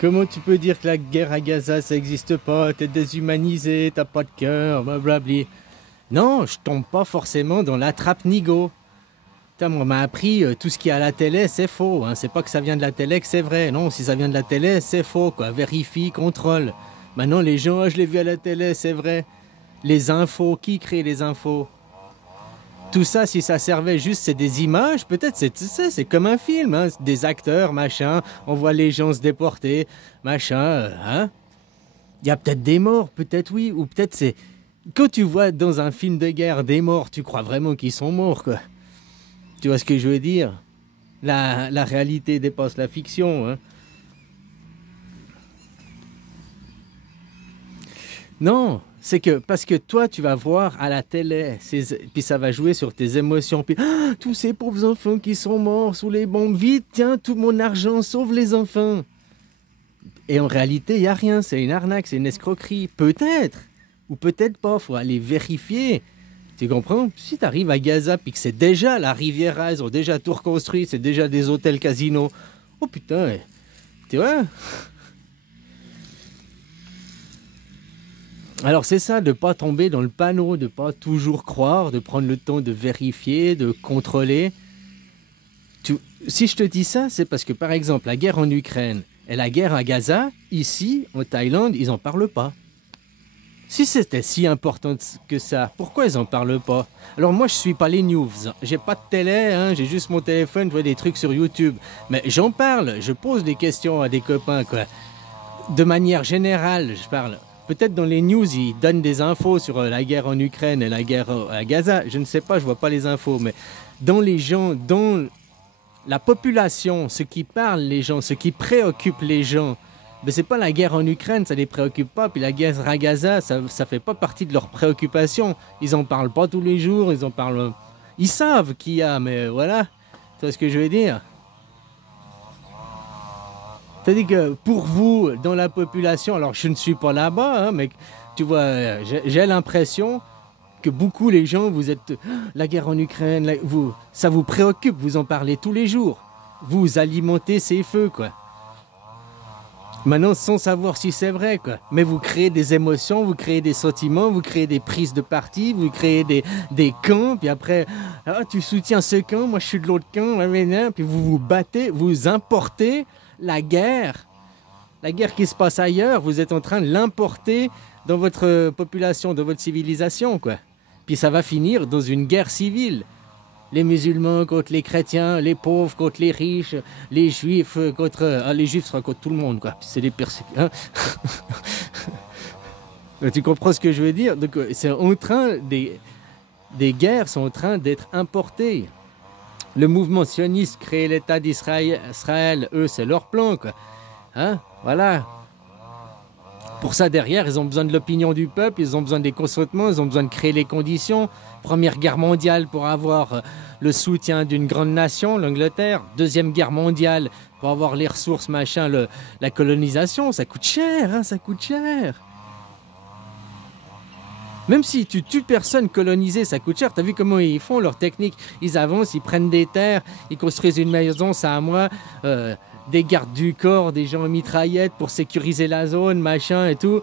Comment tu peux dire que la guerre à Gaza, ça existe pas? T'es déshumanisé, t'as pas de cœur, blablabli. Non, je tombe pas forcément dans la trappe nigo. Putain, moi, on m'a appris tout ce qui est à la télé, c'est faux. Hein. C'est pas que ça vient de la télé que c'est vrai. Non, si ça vient de la télé, c'est faux, quoi. Vérifie, contrôle. Maintenant, les gens, je l'ai vu à la télé, c'est vrai. Les infos, qui crée les infos? Tout ça, si ça servait juste, c'est des images, peut-être, tu sais, c'est comme un film, hein. Des acteurs, machin, on voit les gens se déporter, machin, hein. Il y a peut-être des morts, peut-être oui, ou peut-être c'est... Quand tu vois dans un film de guerre des morts, tu crois vraiment qu'ils sont morts, quoi. Tu vois ce que je veux dire? La réalité dépasse la fiction, hein. Non, c'est que parce que toi, tu vas voir à la télé, puis ça va jouer sur tes émotions. Puis ah, tous ces pauvres enfants qui sont morts sous les bombes, vite, tiens, tout mon argent, sauve les enfants. Et en réalité, il n'y a rien, c'est une arnaque, c'est une escroquerie. Peut-être, ou peut-être pas, il faut aller vérifier. Tu comprends? Si tu arrives à Gaza, puis que c'est déjà la Riviera, ils ont déjà tout reconstruit, c'est déjà des hôtels casinos. Oh putain, tu vois? Alors c'est ça, de ne pas tomber dans le panneau, de ne pas toujours croire, de prendre le temps de vérifier, de contrôler. Si je te dis ça, c'est parce que par exemple la guerre en Ukraine et la guerre à Gaza, ici en Thaïlande, ils n'en parlent pas. Si c'était si important que ça, pourquoi ils n'en parlent pas? Alors moi je suis pas les news, j'ai pas de télé, hein, j'ai juste mon téléphone, je vois des trucs sur YouTube. Mais j'en parle, je pose des questions à des copains, quoi. De manière générale, je parle. Peut-être dans les news, ils donnent des infos sur la guerre en Ukraine et la guerre à Gaza. Je ne sais pas, je vois pas les infos. Mais dans les gens, dans la population, ce qui parle les gens, ce qui préoccupe les gens, ben c'est pas la guerre en Ukraine, ça les préoccupe pas. Puis la guerre à Gaza, ça fait pas partie de leurs préoccupations. Ils en parlent pas tous les jours, ils en parlent... Ils savent qu'il y a, mais voilà. Tu vois ce que je veux dire? C'est-à-dire que pour vous, dans la population, alors je ne suis pas là-bas, hein, mais tu vois, j'ai l'impression que beaucoup les gens, vous êtes la guerre en Ukraine, ça vous préoccupe, vous en parlez tous les jours. Vous alimentez ces feux, quoi. Maintenant, sans savoir si c'est vrai, quoi. Mais vous créez des émotions, vous créez des sentiments, vous créez des prises de parti, vous créez des camps, puis après, ah, tu soutiens ce camp, moi je suis de l'autre camp, puis vous vous battez, vous importez la guerre qui se passe ailleurs, vous êtes en train de l'importer dans votre population, dans votre civilisation, quoi. Puis ça va finir dans une guerre civile. Les musulmans contre les chrétiens, les pauvres contre les riches, les juifs contre... Ah, les juifs sera contre tout le monde, quoi. C'est des persécutions. Hein. Tu comprends ce que je veux dire? Donc, c'est en train... Des guerres sont en train d'être importées. Le mouvement sioniste crée l'État d'Israël, eux, c'est leur plan, quoi. Hein? Voilà. Pour ça, derrière, ils ont besoin de l'opinion du peuple, ils ont besoin des consentements, ils ont besoin de créer les conditions. Première guerre mondiale pour avoir le soutien d'une grande nation, l'Angleterre. Deuxième guerre mondiale pour avoir les ressources, machin, la colonisation. Ça coûte cher, hein, ça coûte cher. Même si tu tues personne colonisée, ça coûte cher. T'as vu comment ils font leur technique? Ils avancent, ils prennent des terres, ils construisent une maison, ça à moi, des gardes du corps, des gens en mitraillettes pour sécuriser la zone, machin et tout.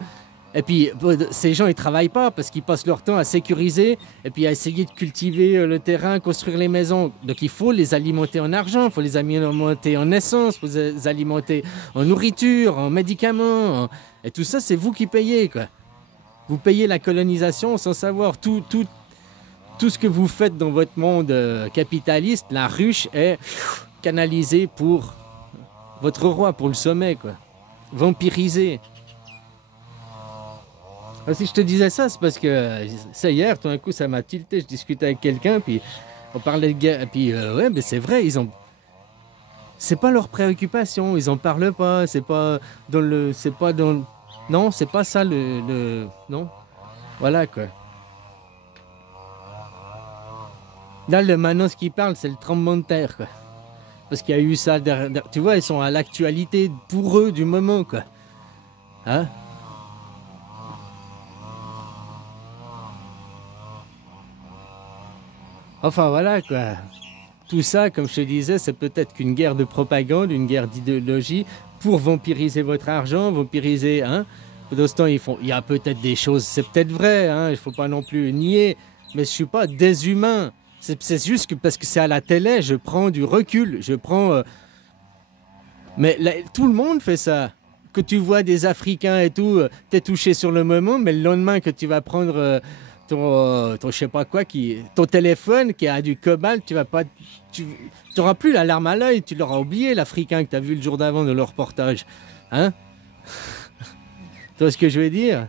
Et puis ces gens ils travaillent pas parce qu'ils passent leur temps à sécuriser et puis à essayer de cultiver le terrain, construire les maisons. Donc il faut les alimenter en argent, il faut les alimenter en essence, il faut les alimenter en nourriture, en médicaments. Et tout ça c'est vous qui payez, quoi. Vous payez la colonisation sans savoir tout ce que vous faites dans votre monde capitaliste. La ruche est canalisée pour votre roi, pour le sommet, quoi. Vampirisé. Alors, si je te disais ça, c'est parce que c'est hier, tout d'un coup, ça m'a tilté. Je discutais avec quelqu'un, puis on parlait de guerre. Et puis, ouais, mais c'est vrai, ils ont... C'est pas leur préoccupation, ils en parlent pas, c'est pas dans le... C'est pas dans... Non, c'est pas ça Non. Voilà, quoi. Là, maintenant, ce qu'ils parlent, c'est le tremblement de terre, quoi. Parce qu'il y a eu ça derrière... Tu vois, ils sont à l'actualité pour eux du moment, quoi. Hein? Enfin, voilà, quoi. Tout ça, comme je te disais, c'est peut-être qu'une guerre de propagande, une guerre d'idéologie, pour vampiriser votre argent, vampiriser, hein. Pendant ce temps, il y a peut-être des choses, c'est peut-être vrai, hein, il ne faut pas non plus nier, mais je ne suis pas déshumain. C'est juste que parce que c'est à la télé, je prends du recul, je prends... mais là, tout le monde fait ça. Que tu vois des Africains et tout, t'es touché sur le moment, mais le lendemain que tu vas prendre ton je sais pas quoi, ton téléphone qui a du cobalt, tu vas pas... Tu n'auras plus la larme à l'œil, tu l'auras oublié, l'Africain que tu as vu le jour d'avant de leur reportage. Hein? Tu vois ce que je veux dire?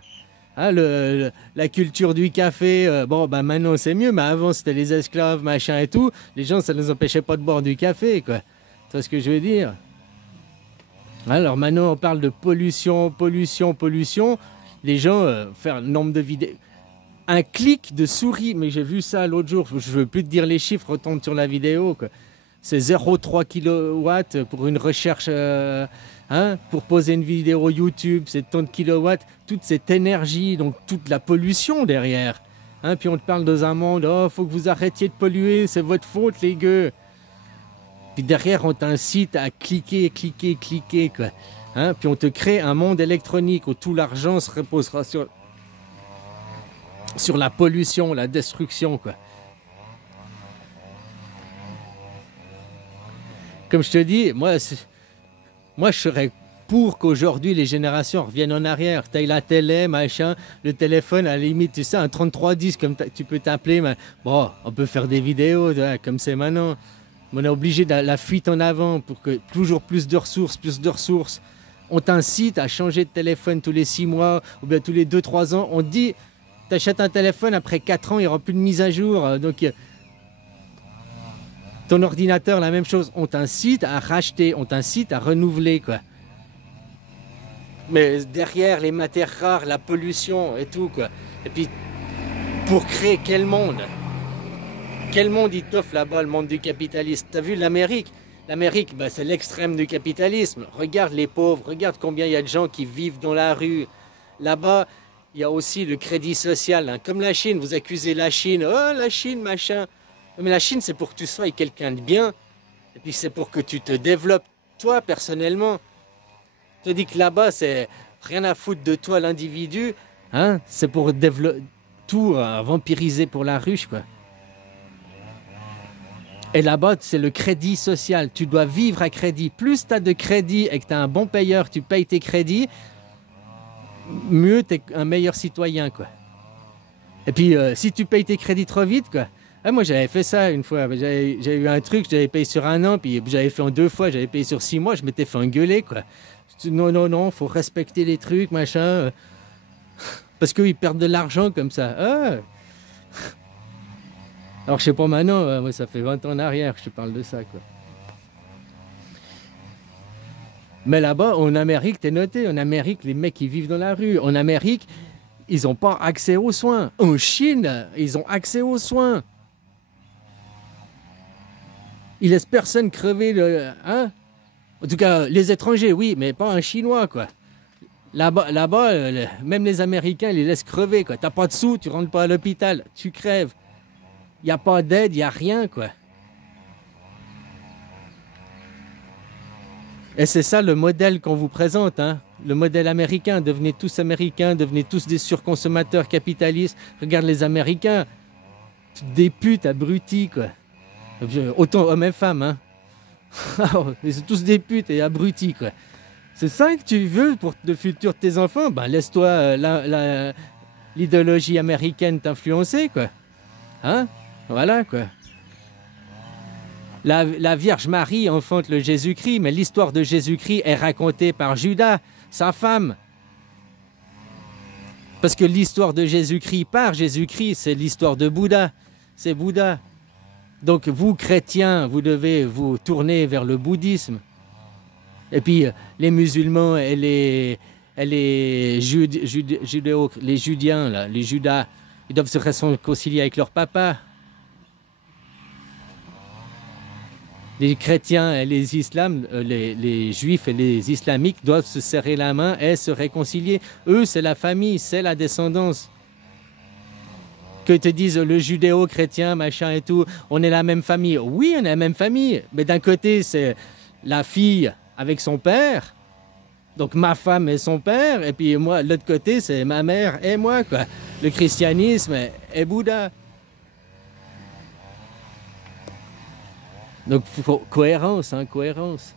Hein, la culture du café, bon, bah maintenant c'est mieux, mais avant c'était les esclaves, machin et tout. Les gens, ça ne les empêchait pas de boire du café, quoi. Tu vois ce que je veux dire? Alors maintenant, on parle de pollution, pollution, pollution. Les gens, faire le nombre de vidéos... Un clic de souris, mais j'ai vu ça l'autre jour, je ne veux plus te dire les chiffres, retourne sur la vidéo, quoi. C'est 0,3 kW pour une recherche... hein, pour poser une vidéo YouTube, c'est tant de kilowatts, toute cette énergie, donc toute la pollution derrière. Hein, puis on te parle dans un monde, oh, faut que vous arrêtiez de polluer, c'est votre faute les gueux. Puis derrière, on t'incite à cliquer, cliquer, cliquer, quoi. Hein, puis on te crée un monde électronique où tout l'argent se reposera sur la pollution, la destruction, quoi. Comme je te dis, moi je serais pour qu'aujourd'hui les générations reviennent en arrière. T'as la télé, machin, le téléphone, à la limite, tu sais, un 3310, comme tu peux t'appeler. Bon, on peut faire des vidéos, comme c'est maintenant. On est obligé de la fuite en avant pour que toujours plus de ressources, plus de ressources. On t'incite à changer de téléphone tous les 6 mois ou bien tous les 2-3 ans. On te dit, t'achètes un téléphone, après 4 ans, il n'y aura plus de mise à jour. Donc, ton ordinateur, la même chose. On t'incite à racheter, on t'incite à renouveler, quoi. Mais derrière, les matières rares, la pollution et tout, quoi. Et puis, pour créer quel monde? Quel monde il t'offre là-bas, le monde du capitalisme? T'as vu l'Amérique? L'Amérique, bah, c'est l'extrême du capitalisme. Regarde les pauvres, regarde combien il y a de gens qui vivent dans la rue. Là-bas, il y a aussi le crédit social. Hein. Comme la Chine, vous accusez la Chine. Oh, la Chine, machin. Mais la Chine, c'est pour que tu sois quelqu'un de bien. Et puis, c'est pour que tu te développes, toi, personnellement. Je te dis que là-bas, c'est rien à foutre de toi, l'individu. Hein? C'est pour développer tout, vampiriser pour la ruche, quoi. Et là-bas, c'est le crédit social. Tu dois vivre à crédit. Plus tu as de crédit et que tu as un bon payeur, tu payes tes crédits, mieux tu es un meilleur citoyen, quoi. Et puis, si tu payes tes crédits trop vite, quoi. Ah, moi, j'avais fait ça une fois. J'avais eu un truc, j'avais payé sur 1 an, puis j'avais fait en 2 fois, j'avais payé sur 6 mois, je m'étais fait engueuler, quoi. Je dis, non, non, non, faut respecter les trucs, machin. Parce qu'ils perdent de l'argent comme ça. Ah. Alors, je sais pas maintenant, moi, ça fait 20 ans en arrière que je te parle de ça, quoi. Mais là-bas, en Amérique, t'es noté, en Amérique, les mecs, ils vivent dans la rue. En Amérique, ils n'ont pas accès aux soins. En Chine, ils ont accès aux soins. Ils laissent personne crever, hein? En tout cas, les étrangers, oui, mais pas un Chinois, quoi. Là-bas, même les Américains, ils les laissent crever, quoi. T'as pas de sous, tu rentres pas à l'hôpital, tu crèves. Il n'y a pas d'aide, il n'y a rien, quoi. Et c'est ça le modèle qu'on vous présente, hein. Le modèle américain. Devenez tous américains, devenez tous des surconsommateurs capitalistes. Regarde les Américains. Des putes abrutis, quoi. Autant hommes et femmes, hein. Ils sont tous des putes et abrutis, quoi. C'est ça que tu veux pour le futur de tes enfants? Ben, laisse-toi l'idéologie américaine t'influencer, quoi. Hein? Voilà, quoi. La Vierge Marie enfante le Jésus-Christ, mais l'histoire de Jésus-Christ est racontée par Judas, sa femme. Parce que l'histoire de Jésus-Christ par Jésus-Christ, c'est l'histoire de Bouddha. C'est Bouddha. Donc vous, chrétiens, vous devez vous tourner vers le bouddhisme. Et puis les musulmans et les judiens, là, les judas, ils doivent se réconcilier avec leur papa. Les chrétiens et les les juifs et les islamiques doivent se serrer la main et se réconcilier. Eux, c'est la famille, c'est la descendance. Que te disent le judéo-chrétien, machin et tout, on est la même famille. Oui, on est la même famille, mais d'un côté, c'est la fille avec son père, Donc ma femme et son père, et puis moi, l'autre côté, c'est ma mère et moi, quoi. Le christianisme et Bouddha. Donc, cohérence, hein, cohérence.